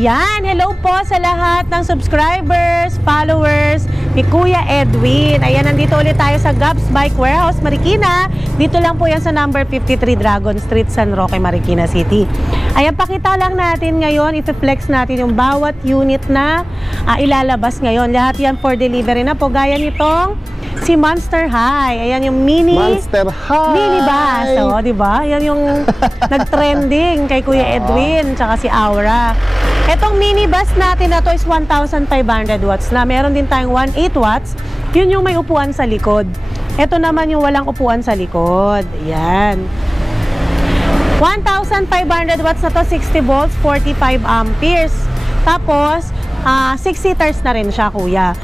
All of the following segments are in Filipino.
Ayan, hello po sa lahat ng subscribers, followers ni Kuya Edwin. Ayan, nandito ulit tayo sa Gabs Bike Warehouse, Marikina. Dito lang po yan sa number 53 Dragon Street, San Roque, Marikina City. Ayan, pakita lang natin ngayon, i-flex natin yung bawat unit na ilalabas ngayon. Lahat yan for delivery na po. Gaya nitong si Monster High. Ayan yung Monster High minibus. O, diba? Ayan yung nag-trending kay Kuya Edwin, tsaka si Aura. Etong minibus natin na to is 1,500 watts na. Meron din tayong 1,800 watts. Yun yung may upuan sa likod. Ito naman yung walang upuan sa likod. Ayan. 1,500 watts na to, 60 volts, 45 amperes. Tapos, 6-seaters na rin siya, Kuya.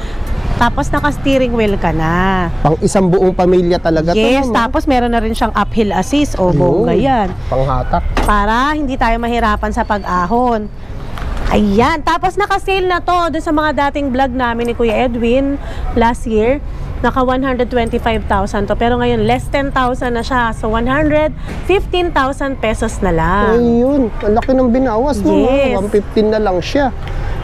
Tapos naka-steering wheel ka na. Pang isang buong pamilya talaga to. Yes, tapos meron na rin siyang uphill assist. O, bongga yan. Panghatak. Para hindi tayo mahirapan sa pag-ahon. Ayan, tapos naka-sale na to doon sa mga dating vlog namin ni Kuya Edwin last year. Naka 125,000 to. Pero ngayon, less 10,000 na siya. So, 115,000 pesos na lang. Ayun, ang laki ng binawas, no? Yes. 115 na lang siya.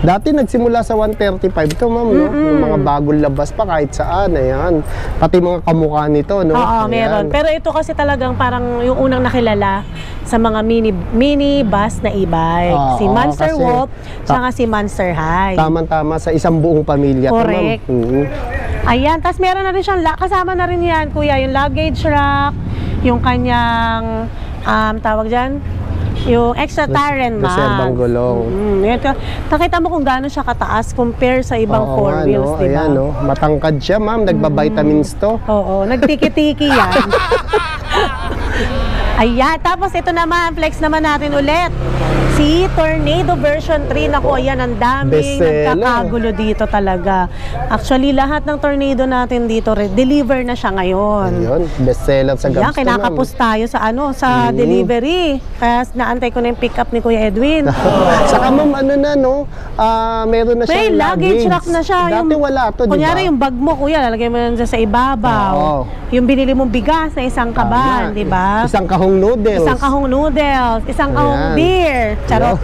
Dati nagsimula sa 135 to, ma'am, no? Yung mga bagong labas pa kahit saan, ayan. Pati mga kamukha nito, no? Oo, meron. Pero ito kasi talagang parang yung unang nakilala sa mga mini bus na e-bike. Si Monster Wolf, tsaka si Monster High. Tama-tama sa isang buong pamilya. Correct. To, ma'am. Ayan, tapos meron na rin siyang, kasama na rin yan, Kuya, yung luggage rack, yung kanyang, tawag dyan, yung extra tire and Reserbang gulong. Nakita mo kung gaano siya kataas compare sa ibang four wheels, no? diba? Ayan, no? Matangkad siya, ma'am. Nagba-vitamins to. Oo, nagtiki-tiki yan. Ayan, tapos ito naman, flex naman natin ulit. Si Tornado version 3, naku, ayan, ang daming nagkakagulo dito talaga. Actually, lahat ng Tornado natin dito, deliver na siya ngayon. Ayun, bestseller sa Gabs. Yan, kinakapos tayo sa delivery. Kaya naantay ko na yung pick up ni Kuya Edwin. Saka ma'am, ano na, no? Meron na siyang luggage rack na siya. Dati wala to, diba? Kunyari yung bag mo, Kuya, lalagay mo na sa ibabaw. Yung binili mong bigas na isang kaban, diba? Isang kahong noodles. Isang kahong noodles. Isang kahong beer. Charot.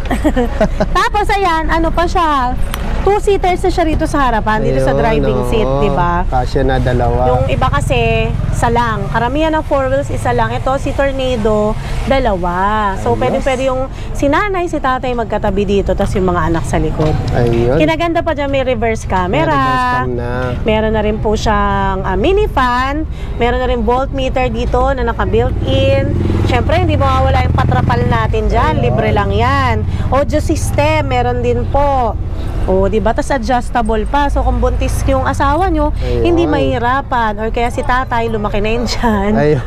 Tapos ayan, ano pa siya, 2-seaters na siya rito sa harapan, dito sa driving seat, di ba? Kasya na dalawa. Yung iba kasi, isa lang. Karamihan ng 4 wheels, isa lang. Ito, si Tornado, dalawa. So, pwede yung si nanay, si tatay magkatabi dito, tapos yung mga anak sa likod. Ayun. Kinaganda pa dyan, may reverse camera. May reverse cam na. Meron na rin po siyang mini fan. Meron na rin voltmeter dito na naka-built-in. Siyempre, hindi mawawala yung patrapal natin dyan. Libre lang yan. Audio system, meron din po. O, diba? Tapos adjustable pa. So, kung buntis yung asawa nyo, hindi mahihirapan. Or kaya si tatay, lumaki na yun dyan. Ayun.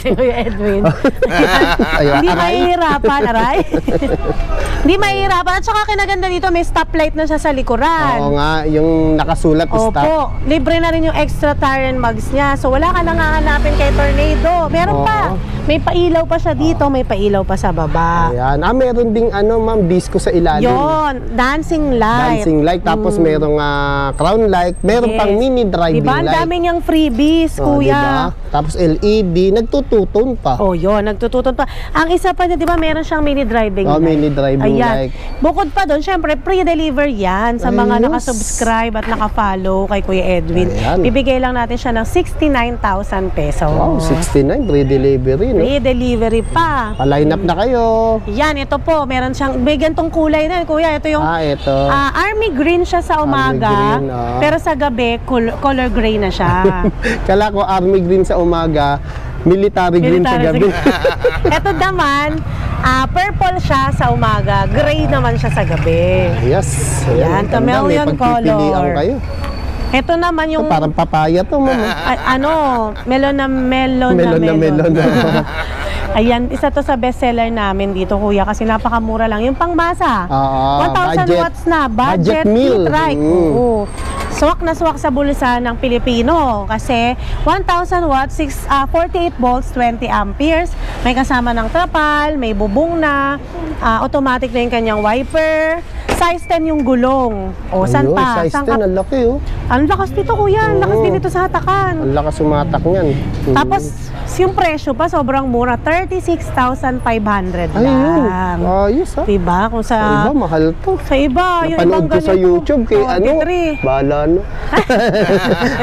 Si Kuya Edwin. Hindi mahihirapan, aray. Hindi mahihirapan. At saka kinaganda dito, may stoplight na siya sa likuran. Oo nga, yung nakasulat stop. Opo. Libre na rin yung extra tire and mugs niya. So, wala ka nang hahanapin kay Tornado. Meron pa. May pailaw pa siya dito, may pailaw pa sa baba. Ayan. Meron ding ma'am, disco sa ilalim. Yon, dancing light. Dancing light. Tapos merong crown light. Meron pang mini driving light. Diba? Ang dami niyang freebies, Kuya. Diba? Tapos LED. Nagtututon pa. Yun. Nagtututon pa. Ang isa pa niya, diba, meron siyang mini driving light. Mini driving light. Bukod pa doon, syempre, pre-deliver yan sa mga nakasubscribe at nakafollow kay Kuya Edwin. Bibigay lang natin siya ng 69,000 pesos. Wow, 69. Pre-delivery. Pre-delivery pa. Pa-line up na kayo. Yan, ito po. Meron siyang, may gantong kulay na, Kuya. Ito yung ito. Army green siya sa umaga. Green, pero sa gabi, color gray na siya. Kala ko army green sa umaga, military green sa gabi. Ito naman, purple siya sa umaga, gray naman siya sa gabi. Yes. Yan, chameleon color. Kayo. Ito naman yung... Parang papaya to, ma'am. Melon na melon. Ayan, isa to sa bestseller namin dito, Kuya, kasi napakamura lang. Yung pangmasa, 1,000 watts na, budget meal. Right. swak na swak sa bulsa ng Pilipino kasi 1,000 watts, 48 volts, 20 amperes. May kasama ng trapal, may bubong na, automatic na yung kanyang wiper. Size 10 yung gulong. O, saan Ayun, pa? size 10, ang laki oh. Ang lakas dito, kuya. Ang lakas Oo. din dito sa hatakan. Ang lakas sumatak niyan. Tapos, yung presyo pa, sobrang mura. 36,500 Ayun, lang. ayos ha. Diba? Kung Sa sa... iba, mahal to. Sa iba, yung ibang Napanood ko sa ganito, YouTube kay ano, 43. bahala no.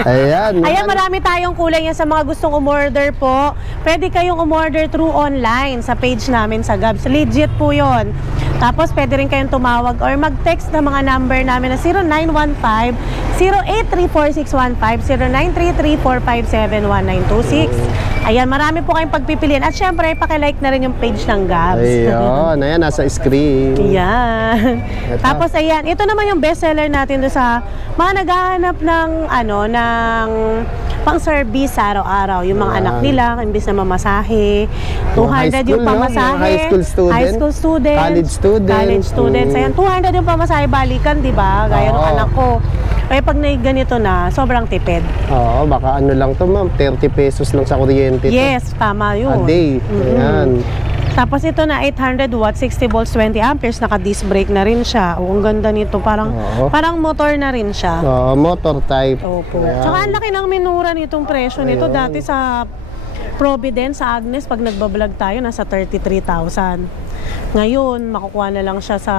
Ayan. Ayan, marami tayong kulay yan sa mga gustong umorder po. Pwede kayong umorder through online sa page namin sa Gabs. Legit po yon. Tapos, pwede rin kayong tumawag or mag-text na mga number namin na 0915-0834615, 0933-457-1926. Ayan, marami po kayong pagpipilian. At syempre, pakilike na rin yung page ng Gabs. Ayun, ayan, nasa screen. Ayan. Ito. Tapos ayan, ito naman yung bestseller natin do sa mga naghahanap ng ng pang-service sa araw-araw. Yung mga Ayan. anak nila, imbis na mamasahe. Mga high 200 yung school, no? pamasahe. Mga high school student. High school students. College student. College students. Ayan, 200 yung pamasahe balikan, di ba? Gaya ng Oo. anak ko. Kaya pag ganito na, sobrang tipid. Oo, baka ano lang to ma'am, 30 pesos lang sa kuryente to. Yes, tama A yun. day. Ayan. Tapos ito na 800 watts, 60 volts, 20 amperes, naka-disc brake na rin siya. O, ang ganda nito, parang Oo. parang motor na rin siya. Oo, motor type. Opo. Ayan. Tsaka ang laki ng minura nitong presyo nito. Ayun. Dati sa Providence, sa Agnes, pag nagbablog tayo, nasa 33,000. Ngayon, makukuha na lang siya sa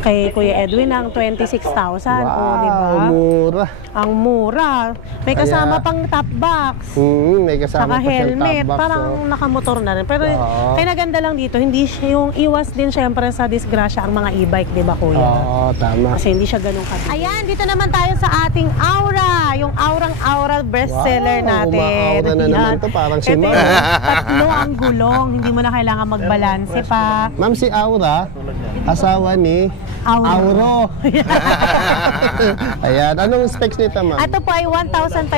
kay Kuya Edwin ng 26,000. Wow, O, di ba? mura. Ang mura. May kasama pang top box. May kasama Saka pa siyang helmet, top box. parang nakamotor na rin. Pero Oo. kaya naganda lang dito, hindi siya yung iwas din syempre sa disgrasya ang mga e-bike, di ba kuya? Oo, tama. Kasi hindi siya ganun katigas. Ayan, dito naman tayo sa ating Aura, yung Aura bestseller Wow, natin. uma-aura na naman Ayan. to, parang si Ito Ma'am. yung tatlo ang gulong, hindi mo na kailangan magbalanse pa. Ma'am, si Aura, asawa ni Auro. Ayan, anong specs nito ma'am? Ito po ay 1,500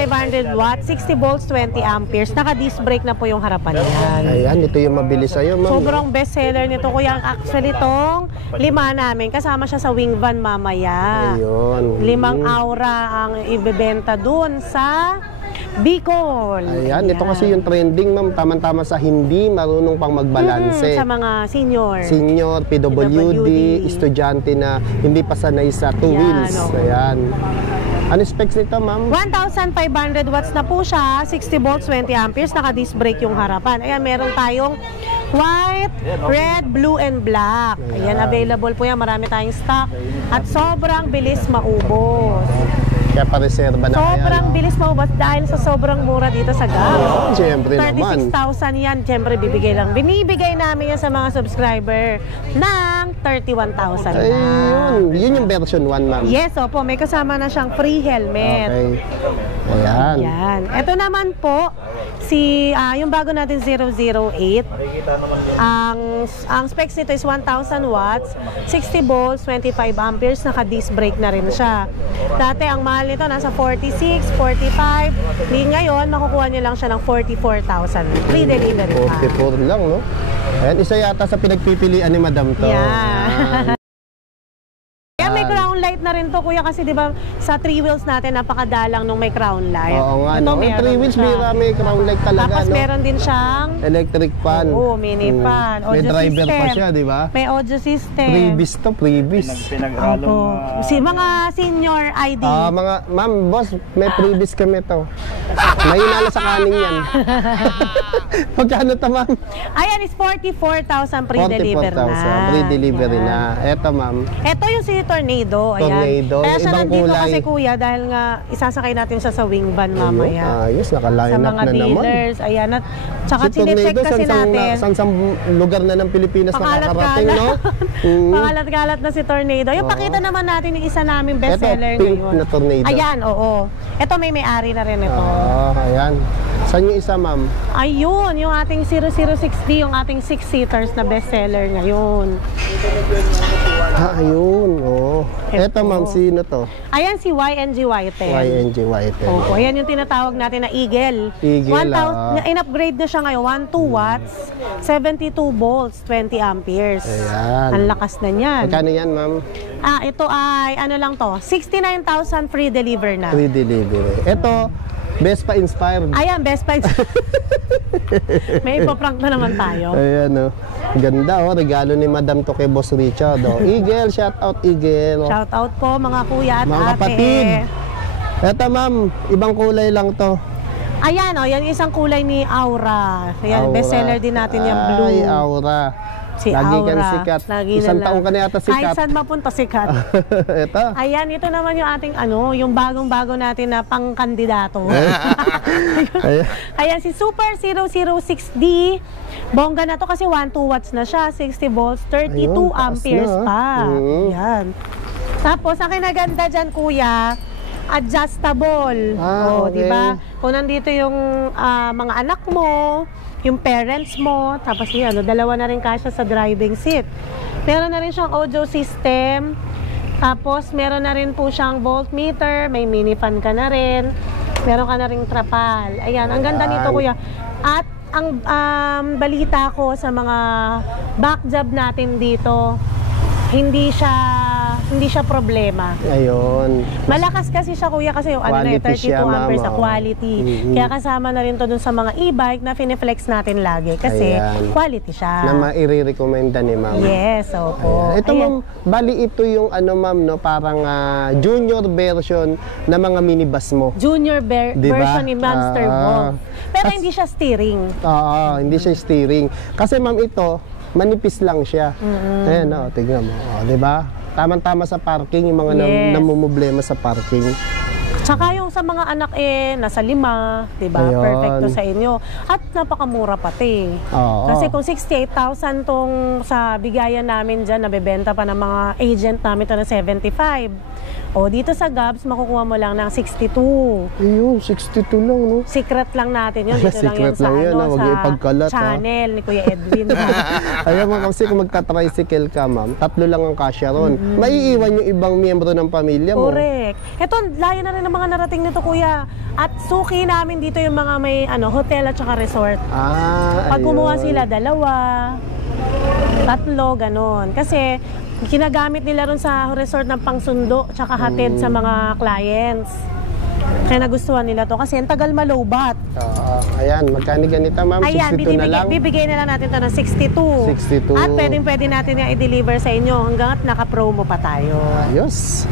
watts, 60 volts, 20 amperes. Naka-disc brake na po yung harapan niyan. Ayan, ito yung mabilis sa'yo ma'am. Sobrang bestseller nito kuya. Actually tong 5 namin, kasama siya sa wing van mamaya. Ayun. 5 Aura ang ibebenta dun sa Bicol. Ayan, ito kasi yung trending ma'am, tamang-tama sa hindi marunong pang magbalanse. Sa mga senior. Senior, PWD, estudyante na hindi pa sanay sa two Yan, wheels. oo. Ayan. Ano specs nito ma'am? 1,500 watts na po siya, 60 volts, 20 amperes, naka-disc brake yung harapan. Ayan, meron tayong white, red, blue, and black. Ayan, available po yan. Marami tayong stock. At sobrang bilis maubos. Kaya pa-reserva na Sobrang kaya. bilis maubos dahil sa sobrang mura dito sa Gabs. Siyempre naman. 36,000 yan. Siyempre, bibigay lang. Binibigay namin yan sa mga subscriber ng 31,000 lang. Ayun, yun yung version 1 ma'am. Yes, opo. May kasama na siyang free helmet. Okay. Ayan. Yan. Ito naman po, yung bago natin 008. Ang specs nito is 1,000 watts, 60 volts, 25 amperes, naka-disc brake na rin siya. Dati ang mahal nito nasa 46, 45. Ngayon, makukuha niyo lang siya ng 44,000. Free delivery pa. 44 lang, no? Ayan, isa yata sa pinagpipilian ni Madam to. Yeah. Ayan. Kaya may crown light na rin to kuya kasi di ba sa 3 wheels natin napakadalang nung may crown light. Oo nga, Ito, no? meron 3 wheels, siya. may crown light talaga, Tapos no? meron din siyang Electric fan. Oo, mini fan. May Audio driver pa system. siya, di ba? May audio system. Previs to, previs. Opo. Mga senior ID. Ma'am, boss, may previs kami to. Mahina na sa kanin yan. Magkano to, ma'am? Ayan is 44,000 pre-deliver na. 44,000, free delivery Ayan. na. Eto, ma'am. Ito yung si Tornado. Ayan. Tornado, Kaya siya ibang nandito kulay. kasi kuya dahil nga isasakay natin siya sa wing van mamaya. Ayos, naka-line Sa up mga na naman. dealers. Ayan. At tsaka Si Tornado, sinecheck kasi natin. San lugar na ng Pilipinas nakakarating, no? Pangalat-galat na si Tornado. Yung pakita naman natin yung isa naming bestseller Ito, pink ngayon. na Tornado. Ayan, oo. Ito may-ari na rin ito. Ayan. Saan yung isa, ma'am? Ayun, yung ating 0060, yung ating 6-seaters na bestseller ngayon. Ayun, oh. Eto, ma'am, sino to? Ayan si YNG White. YNG White. Opo, ayan yung tinatawag natin na Eagle. Eagle, 1,000 in-upgrade na siya ngayon, 12 watts, 72 volts, 20 amperes. Ayan. Ang lakas na niyan. Magkano yan, ma'am? Ito ay, ano lang to, 69,000 free deliver na. Free delivery. Eto, Vespa inspired. Ayan, best price. May ipaprank na naman tayo. Ayan, oh. Ganda, oh. Regalo ni Madam to kay Boss Richard, oh. Eagle, shout out Eagle. Shout out po mga kuya at Mga ate. kapatid. Eto, ma'am, ibang kulay lang to. Ayan, yan isang kulay ni Aura. Ayan, Aura. bestseller din natin yung blue. Ay, Aura. Si Lagi Aura. kang sikat. Lagi Isang na taong ka na yata sikat. Kahit saan mapunta sikat. Ito. Ayan, ito naman yung ating yung bagong-bago natin na pangkandidato. Ayan. Ayan, si Super 006D. Bongga na to kasi 12 watts na siya, 60 volts, 32 Ayun, taas amperes na, pa. Ayan. Tapos, ang kinaganda dyan, kuya, adjustable. Okay. Di ba? Kung nandito yung mga anak mo, yung parents mo, tapos yun, dalawa na rin kasya sa driving seat. Meron na rin siyang audio system, tapos meron na rin po siyang voltmeter, may mini fan ka na rin, meron ka na rin trapal. Ayan, ang ganda nito, kuya. At ang balita ko sa mga back job natin dito, hindi siya problema. Ayun. Malakas kasi siya, kuya, kasi yung Quality 32 siya, amperes ma'am, sa quality. Mm-hmm. Kaya kasama na rin to dun sa mga e-bike na fine-flex natin lagi kasi Ayan. quality siya. Na maire-recommenda ni ma'am. Yes, opo. Ayan. Ito, Ayan. ma'am, bali ito yung ma'am, no, parang junior version na mga minibus mo. Junior Diba? version ni Monster Wolf. Pero Kas- hindi siya steering. Oo, hindi siya steering. Kasi ma'am, ito, manipis lang siya. Ayan, oh, tignan mo. Oh, di ba? Tamang-tama sa parking, yung mga Yes. namumblema sa parking. Tsaka yung sa mga anak nasa 5, di ba? Ayun. Perfecto sa inyo. At napakamura pati. Oo. Kasi kung 68,000 tong sa bigayan namin dyan, nabebenta pa ng mga agent namin ito na 75. O dito sa Gabs, makukuha mo lang ng 62. Ayun, 62 lang, no? Secret lang natin yun. Dito lang Secret yan sa, lang yun, huwag niyo ipagkalat, channel ni Kuya Edwin. Ayaw mo kasi kung magta-tricycle ka, ma'am, 3 lang ang kasya ron. Maiiwan yung ibang miyembro ng pamilya mo. Correct. Ito, layo na rin ang mga narating nito, Kuya. At suki namin dito yung mga may hotel at saka resort. Pag kumuha sila, 2, 3, ganon. Kasi ginagamit nila ron sa resort ng pangsundo tsaka hatid sa mga clients. Kaya nagustuhan nila to kasi ang tagal malobat. Ayan, magkano ganito, ma'am? Ayan, 62 na lang? bibigay na lang natin to ng 62. 62. At pwede natin yung i-deliver sa inyo hanggang at naka-promo pa tayo. Ayos.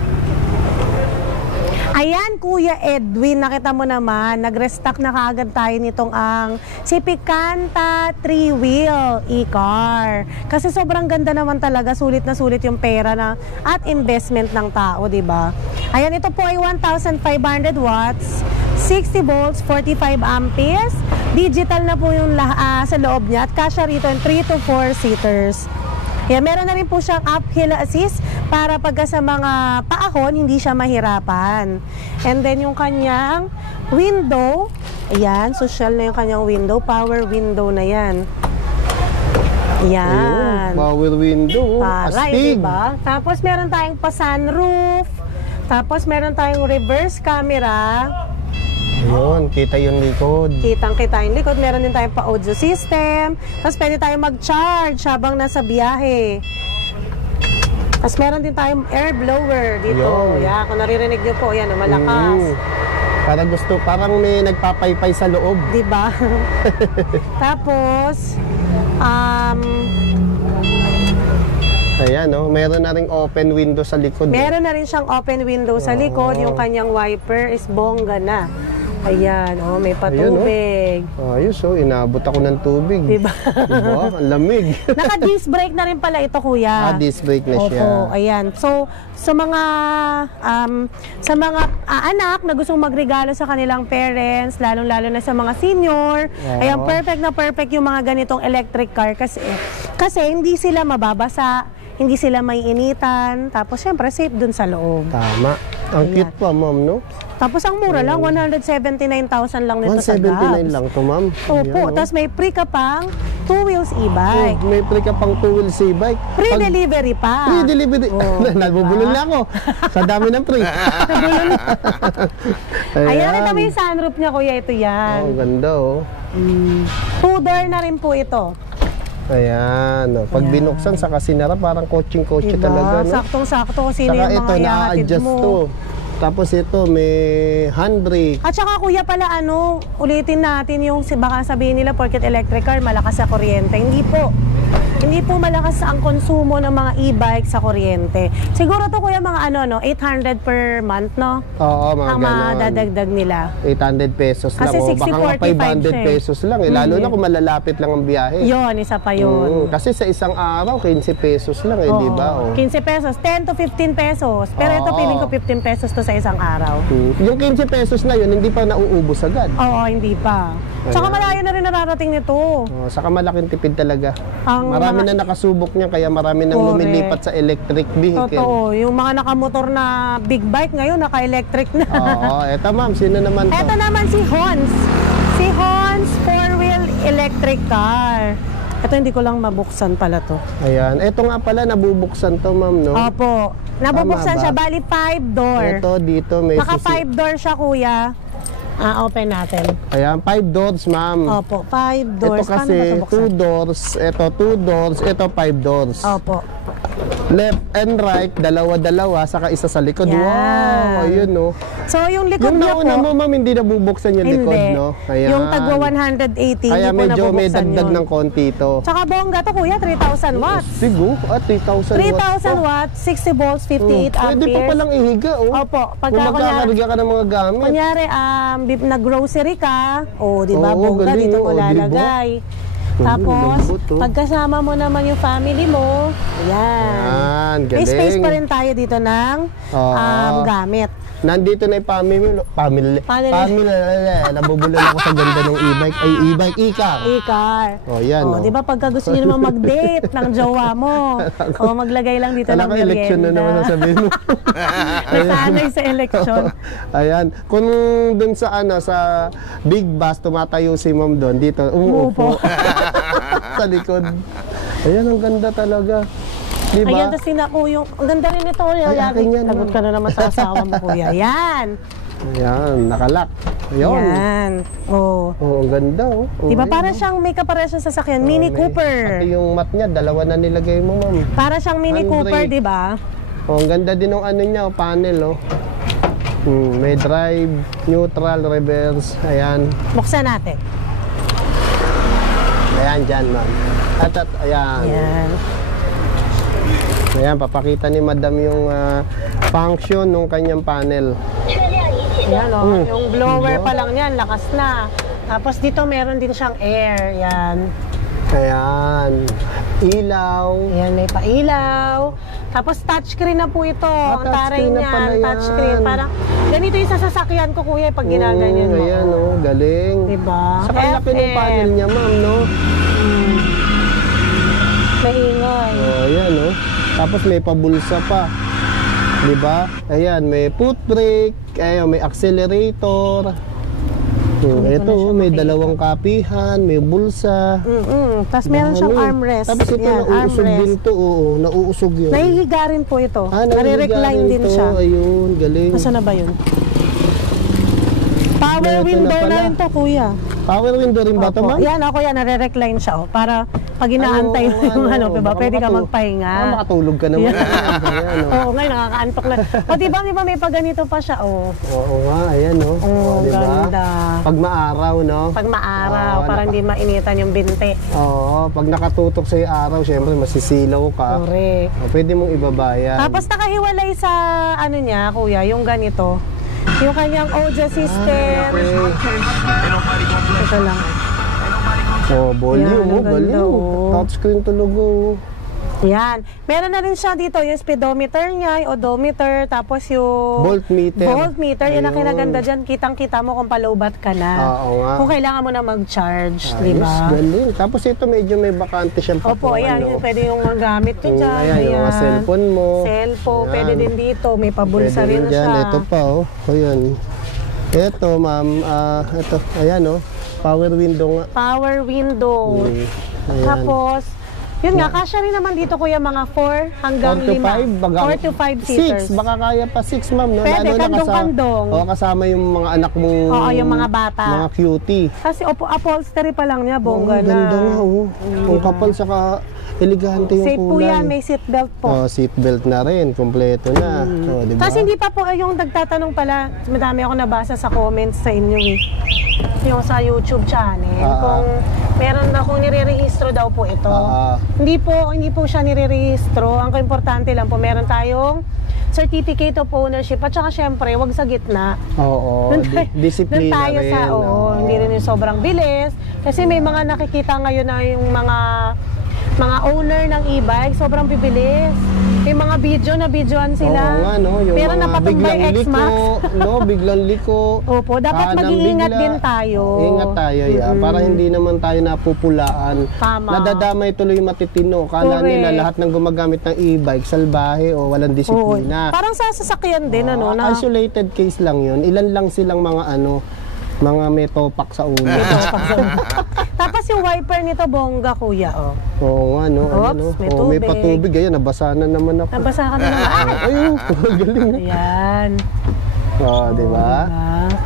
Ayan, Kuya Edwin, nakita mo naman, nag-restock na kaagad tayo nitong ang si Picanto 3-wheel e-car. Kasi sobrang ganda naman talaga, sulit na sulit yung pera na at investment ng tao, di ba? Ayan, ito po ay 1,500 watts, 60 volts, 45 amperes. Digital na po yung sa loob niya at kasya rito yung 3 to 4 seaters. Yan, meron na rin po siyang uphill assist para pagka sa mga paahon, hindi siya mahirapan. And then yung kanyang window, ayan, social na yung kanyang window, power window na yan. Yan. Ayun, power window. Taray, diba? Tapos meron tayong pa-sunroof, tapos meron tayong reverse camera. Ayun, kita yung likod. Kitang-kita yung likod. Meron din tayong pa-audio system. Tapos pwede tayong mag-charge habang nasa biyahe. Tapos meron din tayong air blower dito. Yun. Yan, kung naririnig nyo po, yan, malakas. Parang may nagpapaypay sa loob. Diba? Tapos, ayan, no? Meron na ring open window sa likod. meron na rin siyang open window sa likod. Yung kanyang wiper is bongga na. Ayan, may patubig. Ayos, inabot ako ng tubig. Diba? Diba? Ang lamig. Naka-disc brake na rin pala ito, kuya. Disc brake na siya. Opo, ayan. So, sa mga anak na gustong magregalo sa kanilang parents, lalong-lalo na sa mga senior, ayan, perfect yung mga ganitong electric car kasi hindi sila mababasa, hindi sila maiinitan, tapos syempre safe dun sa loob. Tama. Ang cute pa, ma'am, no? Tapos ang mura lang, 179,000 lang nito sa 179 Gabs. lang to, ma'am. Opo, Ayan, tapos may free ka pang 2 wheels e-bike. may free ka pang 2 wheels e-bike. Free delivery pa. Free delivery. Oh, Nabubulol na ako. Sa dami ng free. Ayan, ito may sunroof niya, kuya. Ito yan. Oh, ganda oh. 2-door na rin po ito. Ayan. Oh. Pag binuksan sa kasinara, parang coaching-coaching talaga. No? Saktong-sakto kung sino Saka yung ito, mga ihahatid na-adjust mo. to. Tapos ito, may handbrake. At saka kuya pala, ulitin natin yung baka sabihin nila porket electric car, malakas sa kuryente. Hindi po. Hindi po malakas ang konsumo ng mga e-bike sa kuryente. Siguro to kuya mga 800 per month, no? Oo, mga Ang ganon. madadagdag nila. 800 pesos lang. Kasi O, baka nga 60-45 500 siya eh. pesos lang. Eh. Lalo na kung malalapit lang ang biyahe. Yon, isa pa yun. Kasi sa isang araw, 15 pesos lang eh, di ba? Oh. 15 pesos, 10 to 15 pesos. Pero ito, Oo. piling ko 15 pesos to sa isang araw. Yung 15 pesos na yun, hindi pa nauubos agad. Oo, hindi pa. Tsaka malayo na rin nararating nito. Oh, saka malaking tipid talaga. Ang Marami mga- na nakasubok niya, kaya marami nang Correct. lumilipat sa electric vehicle. Totoo. Yung mga nakamotor na big bike ngayon, naka-electric na. Oo, eto ma'am, sino naman to? Ito naman si Hons. Si Hons 4-wheel electric car. Ito hindi ko lang mabuksan pala to. Ayan, eto nga pala, nabubuksan to ma'am, no? Opo. Nabubuksan Tama ba? siya. Bali 5-door. Ito, dito, may Naka susi. 5-door siya, kuya. Open natin. Ayan, 5 doors, ma'am. Opo, 5 doors. Ito kasi, Paano ba ito 2 doors, ito 2 doors, ito 5 doors. Opo. Left and right, dalawa-dalawa, saka isa sa likod. Yan. Wow, ayun, no? So, yung likod Yung niya nauna po, mo, ma'am, hindi nabubuksan yung likod, hindi. no? Ayan. Yung tagwa 180, Kaya hindi po medyo may nabubuksan dagdag yun. ng konti ito. Tsaka bongga to, kuya, 3,000 watts. Sigo, 3,000 watts. 3,000 watts, 60 volts, 58 amperes. Pwede pa palang ihiga, oh. Opo, Kung pagka magkakarga ka ng mga gamit. kunyari, nag-grocery ka, di ba, Oo, bongga, galing, dito mo di ba? lalagay. Tapos, lambot, oh. pagkasama mo naman yung family mo, ayan. Yan, May space galing. pa rin tayo dito ng Oo. gamit. Nandito na yung family. Nabubulol ako sa ganda ng e-bike. Ay, e-bike, e-car. E-car. Oh, yan, oh. Di ba pagka gusto niyo naman mag-date ng jowa mo, maglagay lang dito Kala ng ko election na naman ang sabihin mo. Nasanay sa election. Ayan. Kung dun sa sa big bus, tumatayo si ma'am doon, dito, umuupo. Sa likod. Ayan, ang ganda talaga. Diba? Ayan, tapos po yung, ang ganda rin ito. akin yan, Lagot ka na naman sa asawa mo, kuya. Yan. Ayan, nakalak. Ayun. Yan. Oh. Oh, ang ganda, oh. Diba Ayun, para oh. siyang may kapares siya sa sasakyan, Mini Pati Cooper. yung mat niya, dalawa na nilagay mo, ma'am. Para siyang Mini Handbrake. Cooper, di ba? Oh, ang ganda din ng niya, panel, oh. May drive, neutral, reverse. Ayan. Buksan natin. Ayan, dyan, ma'am. Ayan. Yan. Ayan, papakita ni madam yung function ng kanyang panel. Yan, oh. Yung blower Diba? pa lang yan, lakas na. Tapos dito meron din siyang air. Yan. Ayan. Ilaw. Yan, may pailaw. Tapos touchscreen na po ito. Ang taray touchscreen na pala niyan, yan. touchscreen. Parang, ganito yung sa sasakyan ko, kuya, pag ginaganyan mo. Ayan, oh, galing. Diba? Saka ang laki ng FM. panel niya, ma'am, no? Maingay. Oh, ayan, oh. Tapos may pabulsa pa. 'Di ba? Ayan, may foot brake, ayan, may accelerator. Ito, siya may makita. dalawang kapihan, may bulsa. Tapos meron siyang Ano, armrest. Tapos ito, Yan, nauusog din armrest. to, oo, nauusog yun. Nahihiga rin po ito. Nahihiga Nare-recline rin din to. siya. Ayun, galing. Nasaan na ba yun? Power Ito na window pala. na rin to, kuya. Power window rin ba ito, Opo. ma'am? Yan, ako yan, nare-recline siya. Oh, para pag inaantay mo yung diba? baka Pwede ka magpahinga. makatulog ka naman. Yeah. Ayan, oh. Oo, ngayon nakakaantok na. O, diba may pag ganito pa siya, oh. Oo nga, ayan, oh. Oh, Diba? ganda. Pag maaraw, no? Pag maaraw, Oo, para hindi mainitan yung binti. Oo, pag nakatutok sa araw, syempre masisilaw ka. Correct. O, pwede mong ibabayan. Tapos nakahiwalay sa, ano niya, kuya, yung ganito. Yung kanyang audio system. Ito lang. Oh, volume, Yan, ang galing. ganda, oh. Touchscreen tulog, oh. Yan. Meron na rin siya dito, yung speedometer niya, yung odometer, tapos yung Voltmeter. voltmeter. Yan ang Ayun. kinaganda dyan. Kitang-kita mo kung palowbat ka na. Oo nga. Kung kailangan mo na mag-charge, di Ayos, ba? galing. Tapos ito medyo may bakante siyang Opo, ayan. Yung pwede yung magamit ko dyan. Ayan, yung mga cellphone mo. Cellphone, Ayan. pwede din dito. May pabulsa Pwede rin dyan. siya. Ito pa, oh. Ayan. Ito, ma'am, ito, ayan, oh. Power window nga. Power window. Ayan. Tapos, yun nga, kasya rin naman dito kuya mga 4 hanggang 4 to 5, 5. 4 to 5 seaters. 6, baka kaya pa 6, ma'am. No? Pwede, kandong-kandong. Kasama yung mga anak mong... Oo, yung mga bata. Mga cutie. Kasi upholstery pa lang niya, bongga na. Ganda nga, oh. Ang kapal, saka elegante yung Safe po kulay. yan, may seatbelt po. Oh, seatbelt na rin, kompleto na. Oh, diba? Tapos hindi pa po yung nagtatanong pala, madami ako nabasa sa comments sa inyo eh. Yung sa YouTube channel, kung meron na kung nire-rehistro daw po ito. Hindi po siya nire-rehistro. Ang importante lang po, meron tayong certificate of ownership at saka syempre, wag sa gitna. Oo, disiplina Doon tayo rin. sa, hindi rin yung sobrang bilis. Kasi may mga nakikita ngayon na yung mga owner ng e-bike, sobrang bibilis. May mga videoan sila. Oo nga, no? Yung pero mga napatumbay X-Max. Biglang liko. Opo, dapat mag-iingat din tayo. Ingat tayo, para hindi naman tayo napupulaan. Tama. Nadadamay tuloy yung matitino. Kala nila lahat ng gumagamit ng e-bike, salbahe o walang disiplina. Parang sa sasakyan din, na isolated case lang yun. Ilan lang silang mga may topak sa ulo. Tapos yung wiper nito, bongga kuya. Oo nga, no? Oops, may tubig. May patubig. Ayan, nabasa na naman ako. Nabasa ka na naman. Ayun, galing. Ayan. Di ba?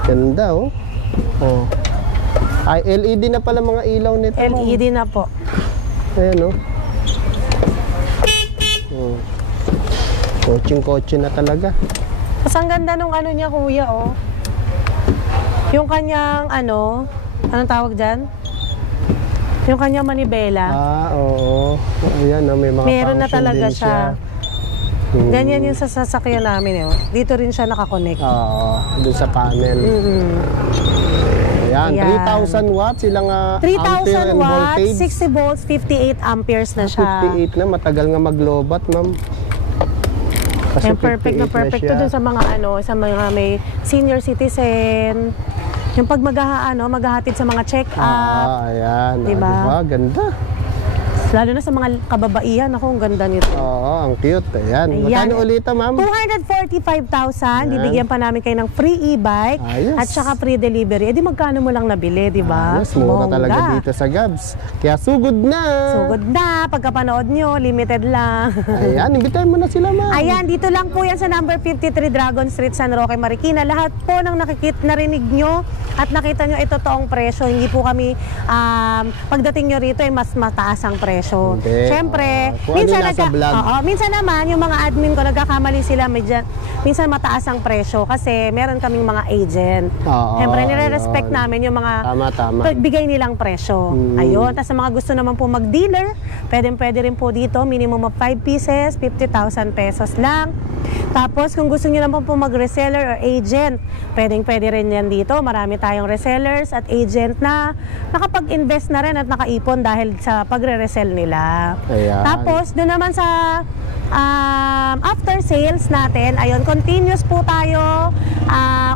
Ganda, oh. Ay, LED na pala mga ilaw nito. LED na po. Ayan, oh. Coaching na talaga. Tapos ang ganda nung niya kuya, yung kanyang anong tawag dyan? Yung kanyang manibela. Oo. Ayan, may mga meron na function talaga din siya. Ganyan yung sa sasakyan namin. Dito rin siya nakakonect. Oo, doon sa panel. Ayan, 3,000 watts, ilang 3,000 watts, 60 volts, 58 amperes na siya. 58 na, matagal nga maglobat, ma'am. Kasi perfect na perfect to dun sa mga sa mga may senior citizen. Yung pag maghahatid sa mga check-up. Ayan. Diba? Ganda. Lalo na sa mga kababaihan. Ang ganda nito. Oo, ang cute. Ayan. Magkano ulit, ma'am? 245,000. Bibigyan pa namin kayo ng free e-bike. At saka free delivery. Di magkano mo lang nabili, di ba? Mura talaga dito sa Gabs. Kaya sugod na. Sugod na. Pagkapanood nyo, limited lang. Ayan, imbitahin mo na sila, ma'am. Ayan, dito lang po yan sa number 53 Dragon Street, San Roque, Marikina. Lahat po ng narinig nyo at nakita nyo ay totoong presyo. Hindi po kami, pagdating nyo rito ay mas mataas ang presyo. Siyempre, minsan naman yung mga admin ko nagkakamali sila, minsan mataas ang presyo kasi meron kaming mga agent. Siyempre, nire-respect namin yung mga bigay nilang presyo. Ayun, tapos sa mga gusto naman po mag-dealer, pwede rin po dito, minimum of 5 pieces, 50,000 pesos lang. Tapos kung gusto niyo naman po mag-reseller or agent, pwede rin yan dito. Marami tayong resellers at agent na nakapag-invest na rin at nakaipon dahil sa pagre-resell nila. Ayan. Tapos doon naman sa after sales natin, ayun, continuous po tayo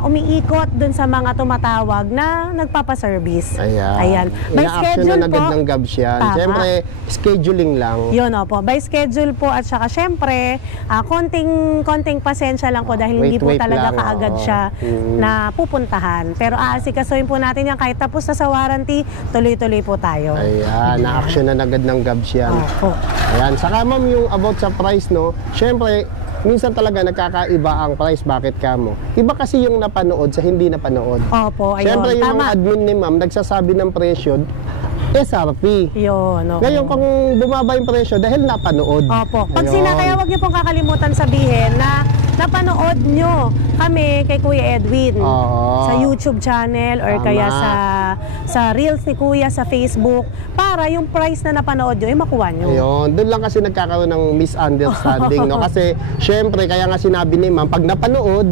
umiikot dun sa mga tumatawag na nagpapaservice. Ayan. By schedule na agad po. ng Gabs yan. Siyempre, scheduling lang. Yun po. By schedule po at saka siyempre, konting pasensya lang po dahil hindi po talaga lang, kaagad siya na pupuntahan. Pero aasikasuhin po natin yan kahit tapos na sa warranty, tuloy-tuloy po tayo. Ayan, na-action na agad ng Gabs yan. Ayan, saka ma'am yung about sa price, no? Siyempre, minsan talaga nagkakaiba ang price. Bakit ka mo? Iba kasi yung napanood sa hindi napanood. Opo, ayun. Siyempre, yung mga admin ni ma'am, nagsasabi ng presyo, SRP. Yun, Ngayon, kung bumaba yung presyo dahil napanood. Opo. Pag kaya wag niyo pong kakalimutan sabihin na napanood nyo kami kay Kuya Edwin sa YouTube channel or kaya sa Reels ni Kuya sa Facebook para yung price na napanood nyo ay makuha nyo. Ayun. Doon lang kasi nagkakaroon ng misunderstanding, no? Kasi syempre, kaya nga sinabi ni ma'am, pag napanood,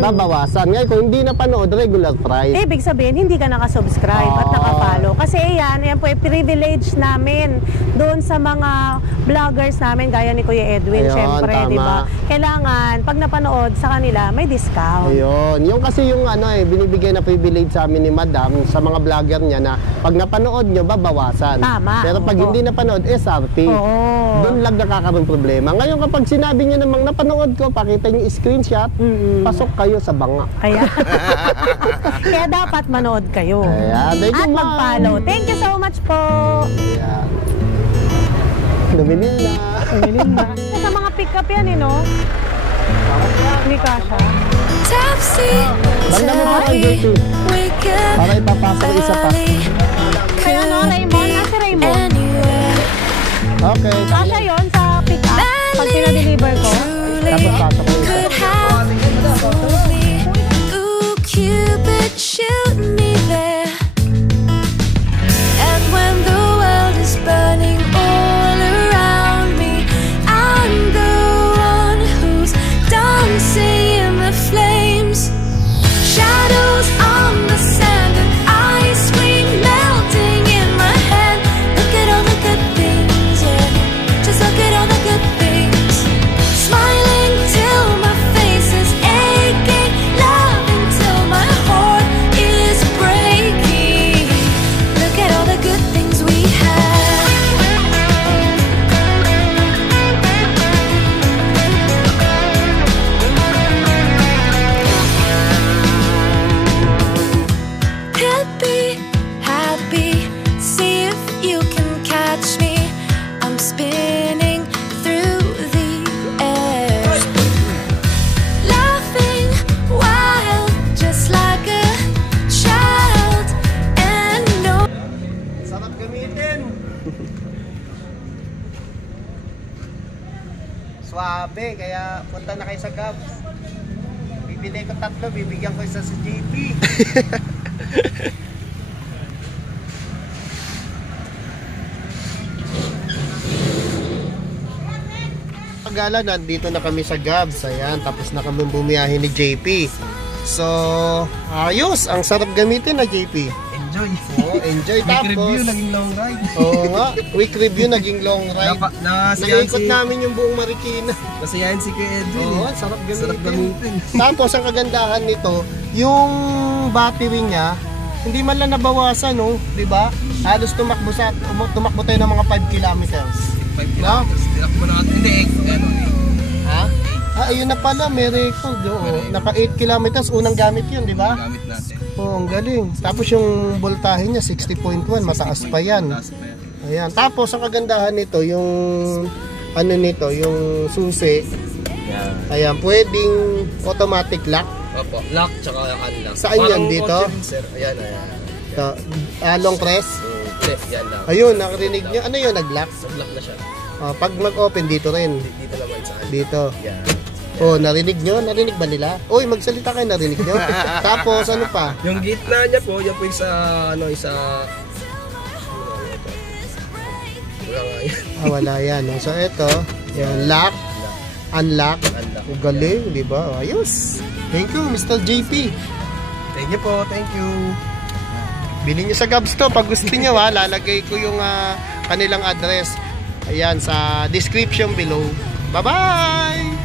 babawasan. Ngayon, kung hindi napanood, regular price. Ibig sabihin, hindi ka nakasubscribe at nakapollow. Kasi yan po ay privilege namin doon sa mga vloggers namin gaya ni Kuya Edwin. Ayun, syempre, di ba? Kailangan, pag pag napanood sa kanila, may discount. Ayun. Yung kasi yung binibigay na privilege sa amin ni Madam sa mga vlogger niya na pag napanood nyo, babawasan. Tama. Pero pag hindi napanood, SRP. Oo. Doon lang nakakaroon problema. Ngayon kapag sinabi nyo namang napanood ko, pakita nyo screenshot, pasok kayo sa banga. Kaya dapat manood kayo. Ayan. Thank you, At ma'am. mag-follow. Thank you so much po. Ayan. Luminin na. Pumilin na. Sa mga pick-up yan, no? Hindi kasha. Banda mo pa kay JP. Para ipapasok yung isa pa. Kaya Raymond? Nasa Raymond? Okay. Kasha yun sa pick-up. Pag pinadeliver ko. Tapos pasok yung isa. Ooh, Cupid, shoot me there. And when the world is burning all around me, I'm the one who's dancing in the flames. Shadows on the sand and ice cream melting in my hand. Look at all the good things, yeah. Just look at all the good things. Smiling till my face is aching, loving till my heart is breaking. Look at all the good things we have. Happy, happy, see if you can catch me. I'm spinning through the air, laughing wild, just like a child. And no. Sarap gamitin. Swabe, kaya punta na kayo sa Gabs. Bibili ko 3, bibigyan ko isa sa JP. Pagala, nandito na kami sa Gabs. Ayan, tapos na kami bumiyahe ni JP. So, ayos. Ang sarap gamitin na JP. Enjoy. Oh, enjoy. Quick Tapos, review, naging long ride. oo nga, quick review, naging long ride. Nasiyahan Naikot si, namin yung buong Marikina. nasiyahan si Kuya Edwin. Oo, eh. sarap gamitin. Sarap gamitin. Tapos, ang kagandahan nito, yung battery niya, hindi man lang nabawasan, no? Diba? Halos tumakbo tayo ng mga 5 kilometers. 5 No? kilometers. Tinakbo na natin. Hindi, Ha? Ayun na pala, may record. Naka 8 kilometers, unang gamit yun, di ba? gamit natin. Oo, ang galing. Tapos yung voltahe niya, 60.1, mataas pa yan. Taas pa yan. Ayan. Tapos, ang kagandahan nito, yung yung susi, Yan. ayan, pwedeng automatic lock. Opo, lock tsaka unlock. Saan yan? Parang Dito? kotse din, sir. Ayan, ayan. Long press. Yan lang. Ayun, nakarinig niyo. Ano yun, nag-lock? Lock na siya. Pag mag-open, dito rin. Dito naman sa unlock. Dito. Yan. Oh, narinig nyo? Narinig ba nila? Uy, magsalita kayo, narinig nyo? Tapos, ano pa? Yung gitna niya po, yan po yung sa, wala nga yan. Wala yan. No? So, ito, yan, lock, unlock. Unlock. Ang galing, di ba? Ayos. Thank you, Mr. JP. Thank you po, thank you. Bilhin nyo sa Gabs to. Pag gusto nyo, lalagay ko yung kanilang address. Ayan, sa description below. Bye-bye!